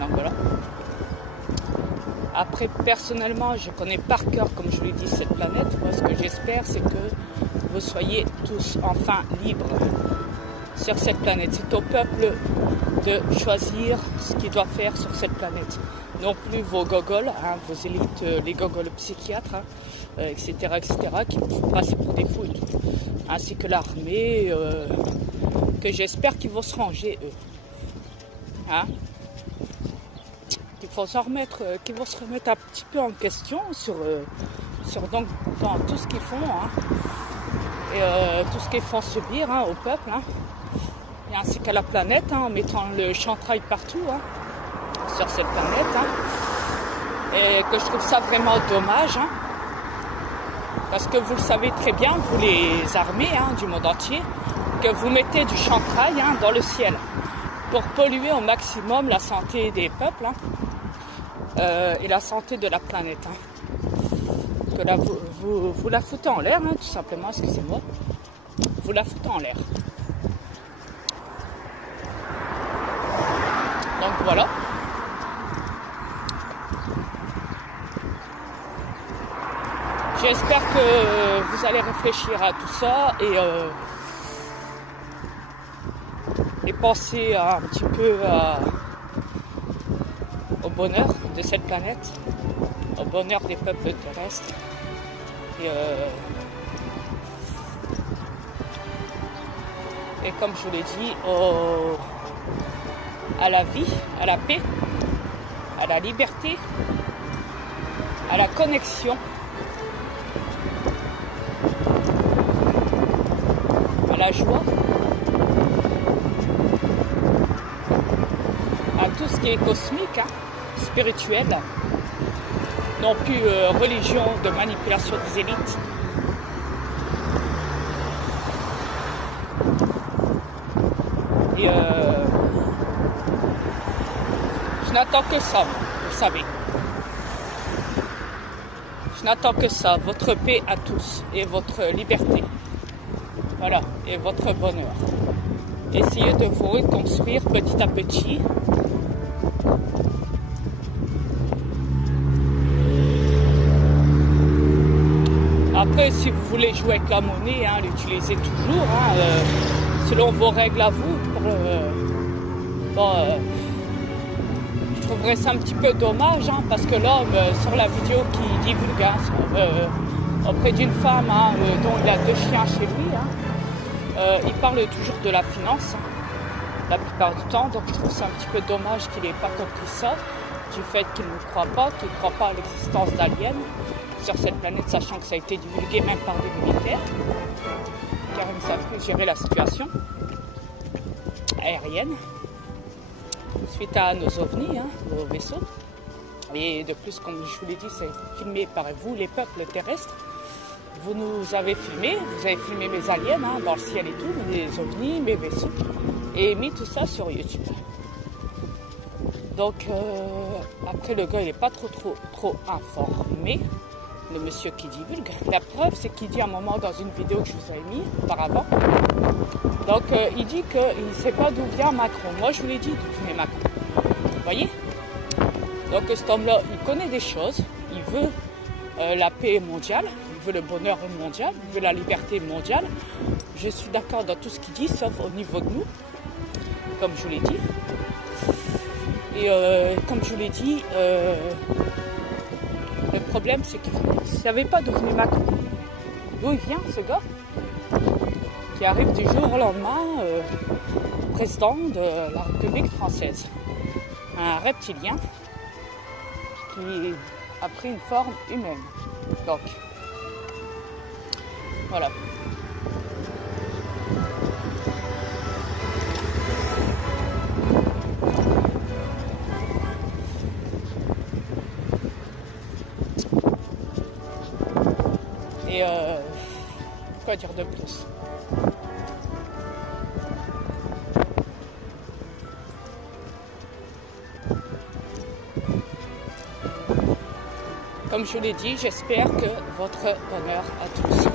Donc voilà. Après, personnellement, je connais par cœur, comme je vous l'ai dit, cette planète. Moi, ce que j'espère, c'est que vous soyez tous enfin libres sur cette planète. C'est au peuple de choisir ce qu'il doit faire sur cette planète. Non plus vos gogoles, hein, vos élites, les gogoles psychiatres, hein, etc., qui vont passer pour des fous et tout. Ainsi que l'armée, que j'espère qu'ils vont se ranger, eux. Hein? Qu'ils vont se remettre un petit peu en question sur donc, dans tout ce qu'ils font, hein, et tout ce qu'ils font subir, hein, au peuple, hein, et ainsi qu'à la planète, hein, en mettant le chantrail partout, hein, sur cette planète, hein, et que je trouve ça vraiment dommage, hein, parce que vous le savez très bien, vous les armées, hein, du monde entier, que vous mettez du chantrail, hein, dans le ciel pour polluer au maximum la santé des peuples, hein, et la santé de la planète, hein. Que là, vous la foutez en l'air, hein, tout simplement, excusez-moi. Vous la foutez en l'air. Donc voilà. J'espère que vous allez réfléchir à tout ça et penser un petit peu au bonheur de cette planète, au bonheur des peuples terrestres et comme je vous l'ai dit, à la vie, à la paix, à la liberté, à la connexion, à la joie, à tout ce qui est cosmique, hein, spirituel, non plus religion de manipulation des élites. Et je n'attends que ça, vous savez. Je n'attends que ça, votre paix à tous et votre liberté. Voilà, et votre bonheur. Essayez de vous reconstruire petit à petit. Après, si vous voulez jouer avec la monnaie, hein, l'utilisez toujours, hein, selon vos règles à vous. Je trouverais ça un petit peu dommage, hein, parce que l'homme, sur la vidéo qui divulgue, hein, auprès d'une femme, hein, dont il a 2 chiens chez lui, hein, il parle toujours de la finance, hein, la plupart du temps. Donc je trouve ça un petit peu dommage qu'il n'ait pas compris ça, du fait qu'il ne croit pas, qu'il ne croit pas à l'existence d'aliens sur cette planète, sachant que ça a été divulgué même par des militaires, car ils ne savent plus gérer la situation aérienne suite à nos ovnis, hein, nos vaisseaux. Et de plus, comme je vous l'ai dit, c'est filmé par vous, les peuples terrestres. Vous nous avez filmé, vous avez filmé mes aliens, hein, dans le ciel et tout, mes ovnis, mes vaisseaux, et mis tout ça sur YouTube. Donc après, le gars il n'est pas trop informé, le monsieur qui divulgue. La preuve, c'est qu'il dit à un moment dans une vidéo que je vous avais mis auparavant, donc il dit qu'il ne sait pas d'où vient Macron. Moi je vous l'ai dit d'où vient Macron, vous voyez. Donc cet homme-là, il connaît des choses, il veut la paix mondiale, il veut le bonheur mondial, il veut la liberté mondiale. Je suis d'accord dans tout ce qu'il dit, sauf au niveau de nous, comme je vous l'ai dit. Et comme je vous l'ai dit, le problème c'est qu'il ne savait pas d'où venait Macron. D'où il vient ce gars qui arrive du jour au lendemain président de la République française. Un reptilien qui a pris une forme humaine. Donc, voilà. Et quoi dire de plus? Comme je vous l'ai dit, j'espère que votre bonheur à tous.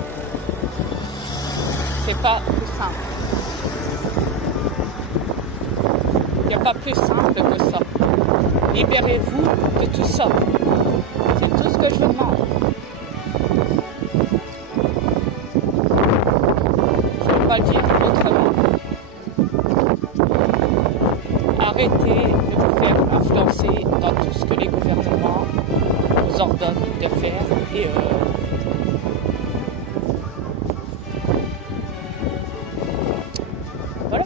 C'est pas plus simple. Il n'y a pas plus simple que ça. Libérez-vous de tout ça. C'est tout ce que je vous demande. Je ne peux pas le dire autrement. Arrêtez de vous faire influencer dans tout ce que les gouvernements vous ordonnent de faire et voilà.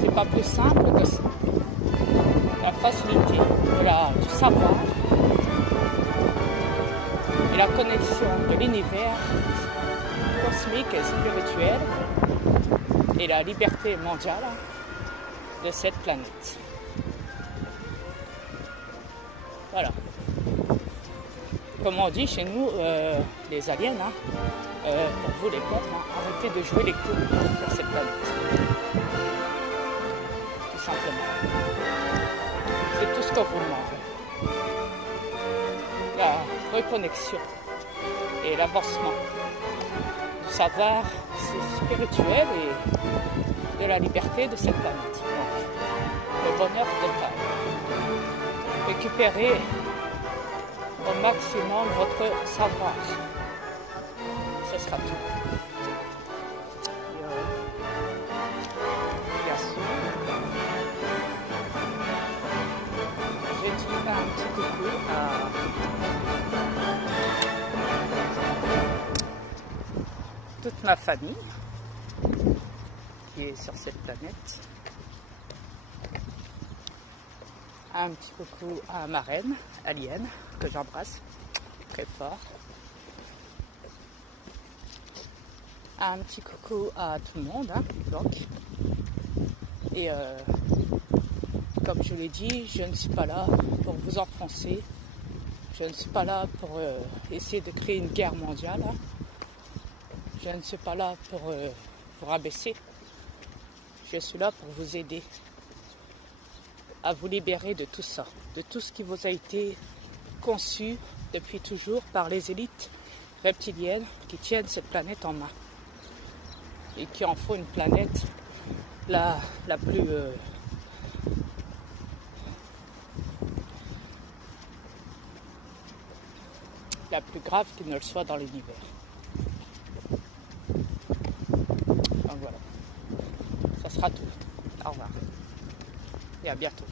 C'est pas plus simple que ça. La facilité du savoir et la connexion de l'univers cosmique et spirituel et la liberté mondiale de cette planète. Voilà. Comme on dit chez nous, les aliens, pour vous les peuples, arrêtez de jouer les coups sur cette planète. Tout simplement. C'est tout ce qu'on vous demande. La reconnexion et l'avancement du savoir spirituel et de la liberté de cette planète. Donc, le bonheur total. Récupérez au maximum votre savoir. Ce sera tout. Bien sûr. J'ai dit un petit coucou à toute ma famille qui est sur cette planète. Un petit coucou à ma reine, Alienne, que j'embrasse très fort. Un petit coucou à tout le monde, donc. Et comme je l'ai dit, je ne suis pas là pour vous enfoncer. Je ne suis pas là pour essayer de créer une guerre mondiale. Je ne suis pas là pour vous rabaisser. Je suis là pour vous aider à vous libérer de tout ça, de tout ce qui vous a été conçu depuis toujours par les élites reptiliennes qui tiennent cette planète en main et qui en font une planète la plus grave qu'il ne le soit dans l'univers. Donc voilà, ça sera tout. Au revoir et à bientôt.